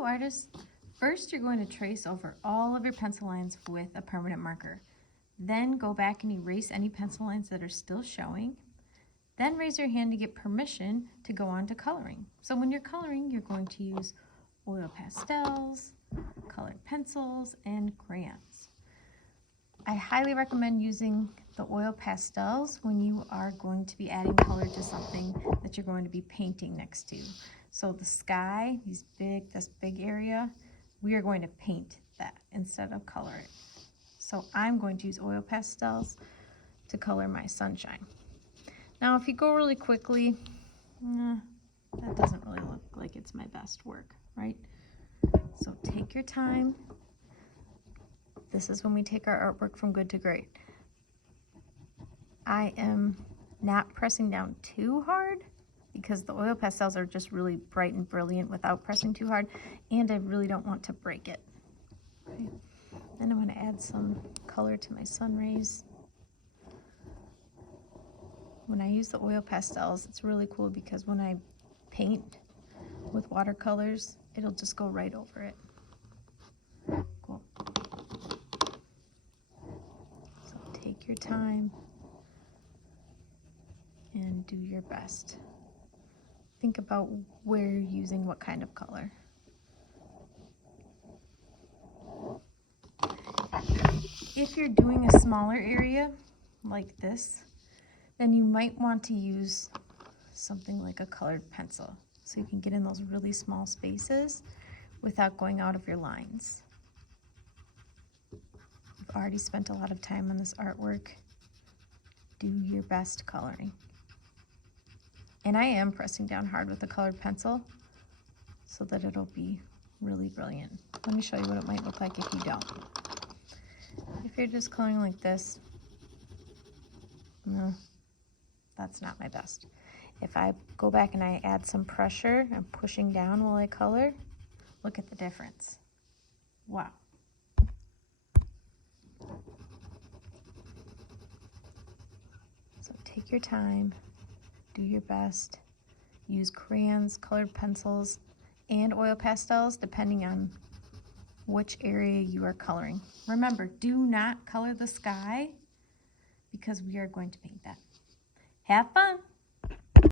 Hello artists! First you're going to trace over all of your pencil lines with a permanent marker. Then go back and erase any pencil lines that are still showing. Then raise your hand to get permission to go on to coloring. So when you're coloring, you're going to use oil pastels, colored pencils, and crayons. I highly recommend using the oil pastels when you are going to be adding color to something that you're going to be painting next to. So the sky, this big area, we are going to paint that instead of color it. So I'm going to use oil pastels to color my sunshine. Now if you go really quickly, that doesn't really look like it's my best work, right? So take your time. This is when we take our artwork from good to great. I am not pressing down too hard because the oil pastels are just really bright and brilliant without pressing too hard, and I really don't want to break it. Okay. Then I'm going to add some color to my sun rays. When I use the oil pastels, it's really cool because when I paint with watercolors, it'll just go right over it. Cool. So take your time and do your best. Think about where you're using what kind of color. If you're doing a smaller area like this, then you might want to use something like a colored pencil so you can get in those really small spaces without going out of your lines. You've already spent a lot of time on this artwork. Do your best coloring. And I am pressing down hard with a colored pencil so that it'll be really brilliant. Let me show you what it might look like if you don't. If you're just coloring like this, no, that's not my best. If I go back and I add some pressure and pushing down while I color, look at the difference. Wow. So take your time, do your best, use crayons, colored pencils, and oil pastels depending on which area you are coloring. Remember, do not color the sky because we are going to paint that. Have fun!